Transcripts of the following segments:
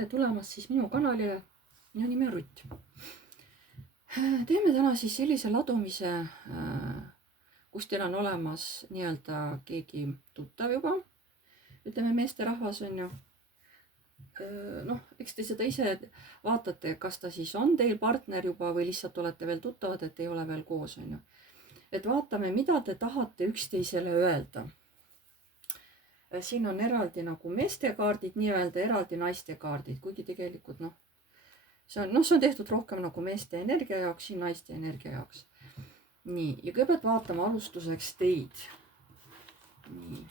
tere tulemast siis minu kanalile. Minu nimi on Rutt. Teeme täna siis sellise ladumise, kus teil on olemas nii-öelda keegi tuttav juba. Ütleme, meesterahvas on ju. Noh, eks te seda ise vaatate, kas ta siis on teil partner juba või lihtsalt olete veel tuttavad, et ei ole veel koos on ju. Et vaatame, mida te tahate üksteisele öelda. Siin on eraldi nagu meeste kaardid, nii-öelda eraldi naiste kaardid, kuigi tegelikult see on tehtud rohkem nagu meeste energia jaoks, siin naiste energia jaoks. Nii, ja kõigepealt vaatame alustuseks teid. Nii.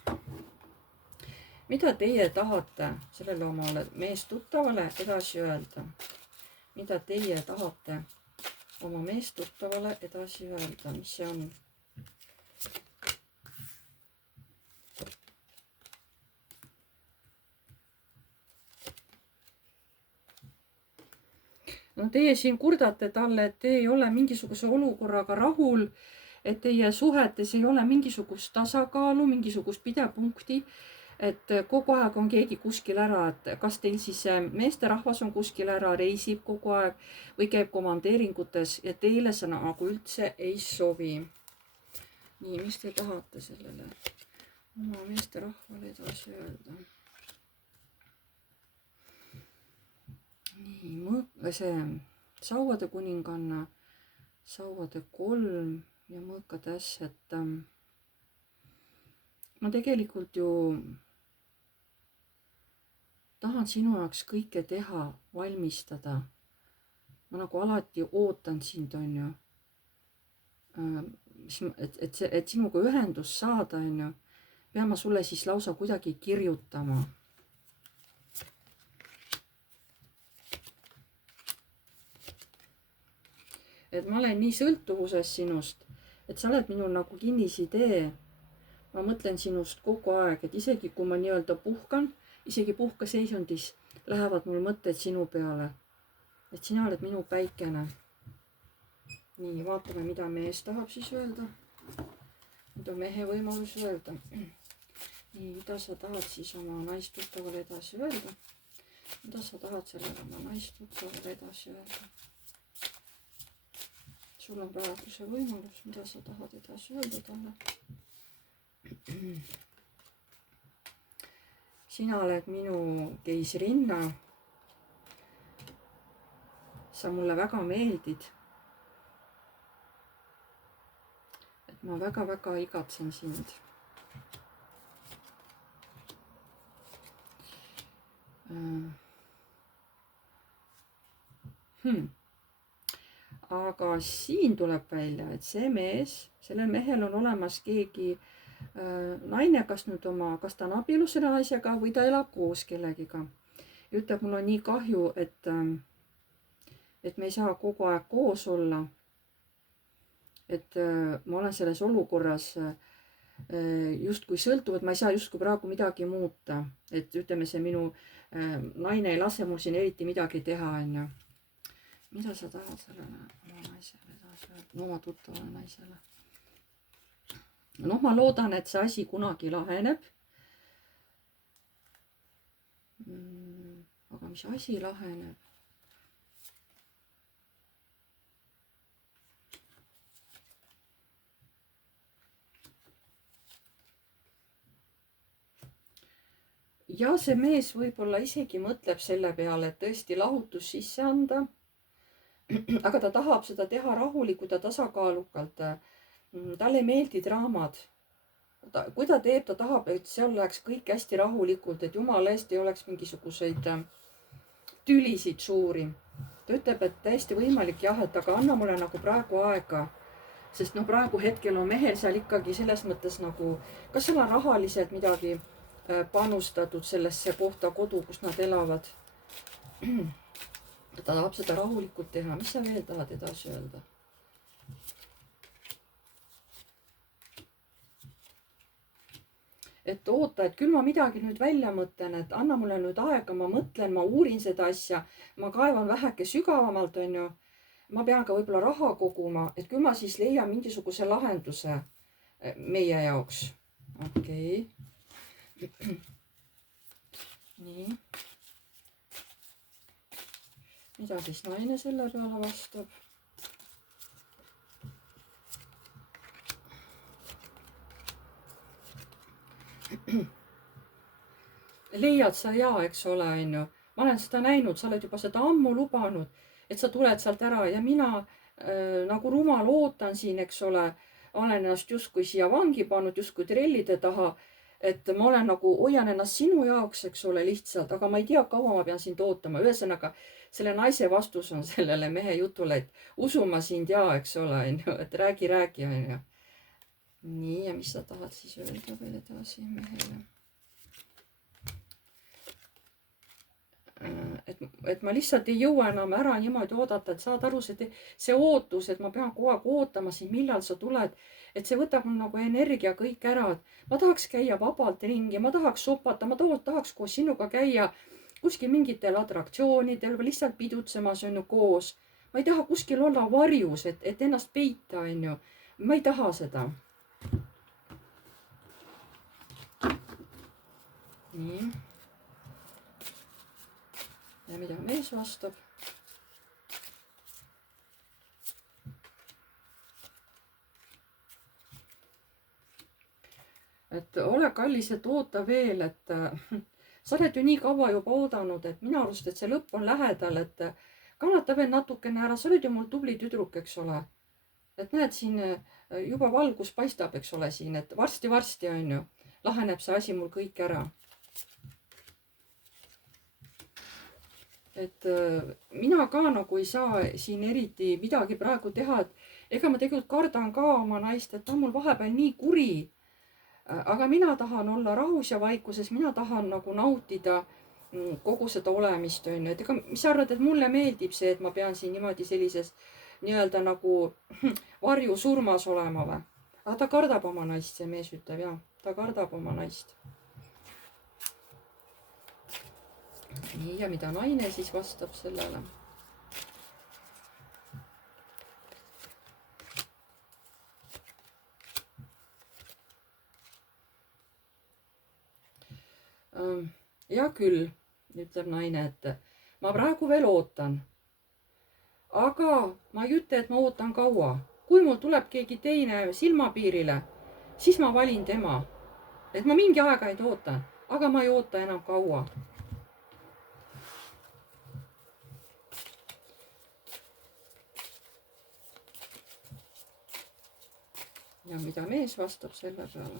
Mida teie tahate sellele omale meestuttavale edasi öelda? Mida teie tahate oma meestuttavale edasi öelda? Mis see on? No teie siin kurdate talle, et te ei ole mingisuguse olukorraga rahul, et teie suhetes ei ole mingisugust tasakaalu, mingisugust pidepunkti, et kogu aeg on keegi kuskil ära, et kas teil siis meesterahvas on kuskil ära, reisib kogu aeg või käib komandeeringutes ja teile see nagu üldse ei sobi. Nii, mis te tahate sellele oma meesterahvale edasi öelda? Nii, see sauade kuninganna, sauade 3 ja mõõkade äss, et ma tegelikult ju tahan sinu jaoks kõike teha, valmistada. Ma nagu alati ootan sind, on ju. Et sinuga ühendust saada, on ju, pean ma sulle siis lausa kuidagi kirjutama. Et ma olen nii sõltuvuses sinust, et sa oled minul nagu kinnisidee. Ma mõtlen sinust kogu aeg, et isegi kui ma nii-öelda puhkan, isegi puhkaseisundis lähevad mul mõtted sinu peale. Et sina oled minu päikene. Nii, vaatame, mida mees tahab siis öelda. Mida mehe võimalus öelda. Nii, mida sa tahad siis oma naistuttavale edasi öelda? Mida sa tahad sellele oma naistuttavale edasi öelda? Sul on praegu see võimalus, mida sa tahad edasi öelda talle. Sina oled minu keisrinna. Sa mulle väga meeldid. Et ma väga-väga igatsen sind. Aga siin tuleb välja, et see mees, sellel mehel on olemas keegi naine, kas ta on abielus selle naisega või ta elab koos kellegiga. Ja ütleb, mul on nii kahju, et me ei saa kogu aeg koos olla. Et ma olen selles olukorras justkui sõltuv, et ma ei saa justkui praegu midagi muuta. Et ütleme, see minu naine ei lase mul siin eriti midagi teha, on ju. Mida sa tahad sellele oma naisele edasi öelda? Oma tuttavale naisele. Ma loodan, et see asi kunagi laheneb. Aga mis asi laheneb? Ja see mees võib-olla isegi mõtleb selle peale, et tõesti lahutus sisse anda. Aga ta tahab seda teha rahulikult ja tasakaalukalt. Talle ei meeldi draamad. Kui ta teeb, ta tahab, et seal läheks kõik hästi rahulikult, et jumala eest ei oleks mingisuguseid tülisid suuri. Ta ütleb, et täiesti võimalik jah, et aga anna mulle nagu praegu aega. Sest praegu hetkel on mehel seal ikkagi selles mõttes nagu, kas seal on rahaliselt midagi panustatud sellesse kohta kodu, kus nad elavad. Ta tahab seda rahulikult teha. Mis sa veel tahad edasi öelda? Et oota, et küll ma midagi nüüd välja mõtlen, et anna mulle nüüd aega, ma mõtlen, ma uurin seda asja, ma kaevan väheke sügavamalt, on ju. Ma pean ka võib-olla raha koguma, et küll ma siis leian mingisuguse lahenduse meie jaoks. Okei. Nii. mida siis naine selle peale vastab? Leiad sa jaa, eks ole, on ju. Ma olen seda näinud, sa oled juba seda ammu lubanud, et sa tuled sealt ära ja mina nagu rumal ootan siin, eks ole. Olen ennast justkui siia vangi pannud, justkui trellide taha. Et ma olen nagu, hoian ennast sinu jaoks, eks ole, lihtsalt, aga ma ei tea, kaua ma pean sind ootama. Ühesõnaga, selle naise vastus on sellele mehe jutule, et usu ma sind jaa, eks ole, on ju, et räägi, on ju. Nii, ja mis sa tahad siis öelda veel edasi mehele? Et ma lihtsalt ei jõua enam ära niimoodi oodata, et saad aru, see ootus, et ma pean kogu aeg ootama siin, millal sa tuled, et see võtab mul nagu energia kõik ära. Ma tahaks käia vabalt ringi, ma tahaks sopata, ma tahaks koos sinuga käia kuskil mingitel atraktsioonidel või lihtsalt pidutsemas on ju koos. Ma ei taha kuskil olla varjus, et ennast peita, on ju. Ma ei taha seda. Nii. Ja mida mees vastab? Et ole kallis, et oota veel, et sa oled ju nii kaua juba oodanud, et minu arust, et see lõpp on lähedal, et kannata veel natukene ära, sa oled ju mul tubli tüdruk, eks ole. Et näed siin juba valgus paistab, eks ole siin, et varsti on ju, laheneb see asi mul kõik ära. Et mina ka nagu ei saa siin eriti midagi praegu teha, et ega ma tegelikult kardan ka oma naist, et ta on mul vahepeal nii kuri. Aga mina tahan olla rahus ja vaikuses, mina tahan nagu nautida kogu seda olemist, on ju. Et ega, mis sa arvad, et mulle meeldib see, et ma pean siin niimoodi sellises nii-öelda nagu varju surmas olema või? Aga ta kardab oma naist, see mees ütleb, jah, ta kardab oma naist. Nii, ja mida naine siis vastab sellele? Hea küll, ütleb naine, et ma praegu veel ootan. Aga ma ei ütle, et ma ootan kaua. Kui mul tuleb keegi teine silmapiirile, siis ma valin tema. Et ma mingi aega ootan, aga ma ei oota enam kaua. Ja mida mees vastab selle peale?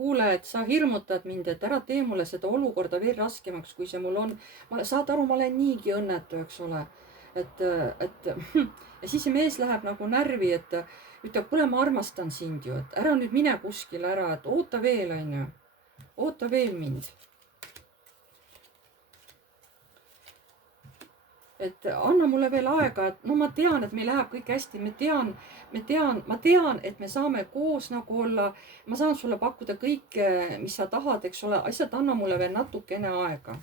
Kuule, et sa hirmutad mind, et ära tee mulle seda olukorda veel raskemaks, kui see mul on. Saad aru, ma olen niigi õnnetu, eks ole. Ja siis see mees läheb nagu närvi, et ütleb, kuule, ma armastan sind ju, et ära nüüd mine kuskile ära, et oota veel, on ju. Oota veel mind. Et anna mulle veel aega, et no ma tean, et meil läheb kõik hästi, ma tean, et me saame koos nagu olla, ma saan sulle pakkuda kõike, mis sa tahad, eks ole, asjad anna mulle veel natukene aega.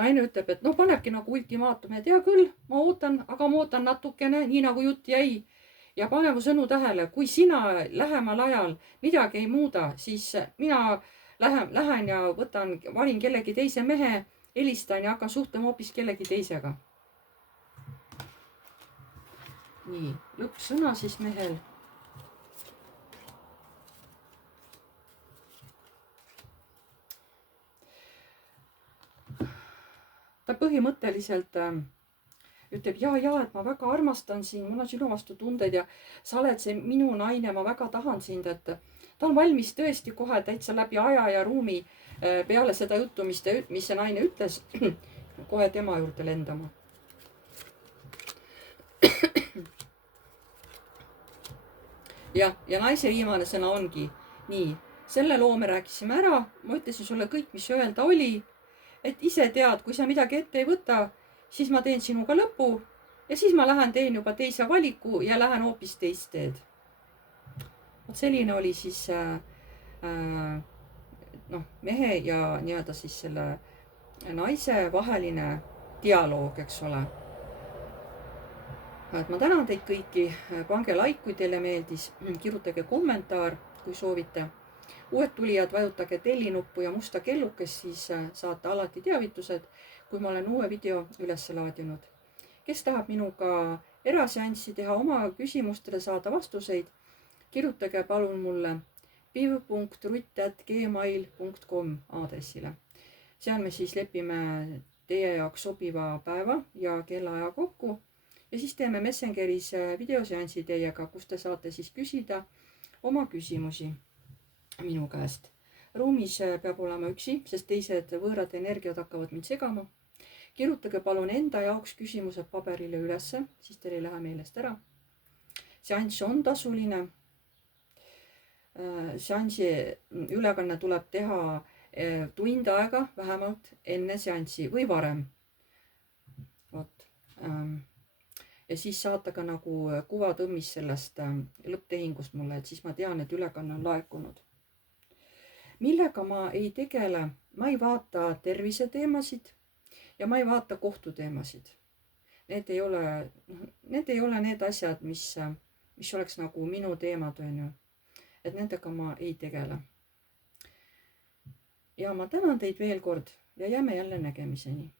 Naine ütleb, et no panebki nagu ultimaatum, et hea küll, ma ootan, aga ma ootan natukene, nii nagu jutt jäi. Ja pane mu sõnu tähele, kui sina lähemal ajal midagi ei muuda, siis mina lähen ja valin kellegi teise mehe, helistan ja hakkan suhtlema hoopis kellegi teisega. Nii, lõppsõna siis mehel. Ta põhimõtteliselt ütleb ja, et ma väga armastan sind, mul on sinu vastu tunded ja sa oled see minu naine, ma väga tahan sind, et ta on valmis tõesti kohe täitsa läbi aja ja ruumi peale seda juttu, mis see naine ütles, kohe tema juurde lendama. Ja naise viimane sõna ongi nii, selle loo me rääkisime ära, ma ütlesin sulle kõik, mis öelda oli, et ise tead, kui sa midagi ette ei võta, siis ma teen sinuga lõpu ja siis ma teen juba teise valiku ja lähen hoopis teist teed. Vot selline oli siis mehe ja nii-öelda siis selle naise vaheline dialoog, eks ole. et ma tänan teid kõiki, pange like, kui teile meeldis, kirjutage kommentaar, kui soovite. Uued tulijad, vajutage tellinuppu ja musta kellukest, siis saate alati teavitused, kui ma olen uue video üles laadinud. Kes tahab minuga eraseanssi teha, oma küsimustele saada vastuseid, kirjutage palun mulle piv.rutt@gmail.com aadressile. Seal me siis lepime teie jaoks sobiva päeva ja kellaaja kokku ja siis teeme Messengeris videoseansi teiega, kus te saate siis küsida oma küsimusi minu käest. Ruumis peab olema üksi, sest teised võõrad energiad hakkavad mind segama. Kirjutage palun enda jaoks küsimused paberile ülesse, siis teil ei lähe meelest ära. Seanss on tasuline. Seansi ülekanne tuleb teha tund aega vähemalt enne seanssi või varem. Vot. Ja siis saata ka nagu kuvatõmmis sellest lõpptehingust mulle, et siis ma tean, et ülekanne on laekunud. Millega ma ei tegele, ma ei vaata terviseteemasid ja ma ei vaata kohtuteemasid. Need ei ole need asjad, mis oleks nagu minu teemad, on ju. Et nendega ma ei tegele. Ja ma tänan teid veel kord ja jääme jälle nägemiseni.